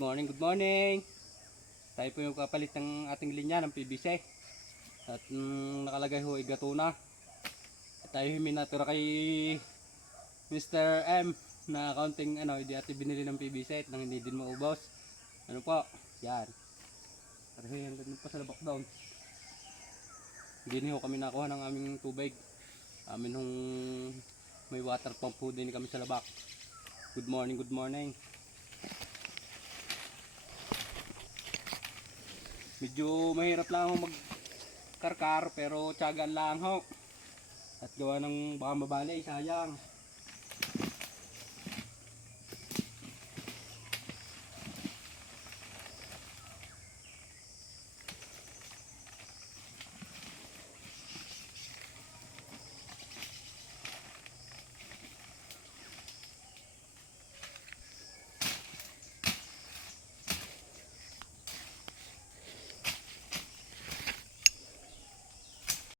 morning, good morning. Tayo po yung kapalit ng ating linya ng PVC. At nakalagay ho ay gato na. Tayo huminatira kay Mr. M na kaunting hindi atin binili ng PVC at nang hindi din maubos. Ano po? Yan. Pero hanggang pa sa labak down. Hindi ho kami nakuha ng aming tubig. Amin hong may water pump po din kami sa labak. Good morning, good morning. Medyo mahirap lang ho magkarkar pero tiyagaan lang ho. At gawa ng baka mabali, sayang.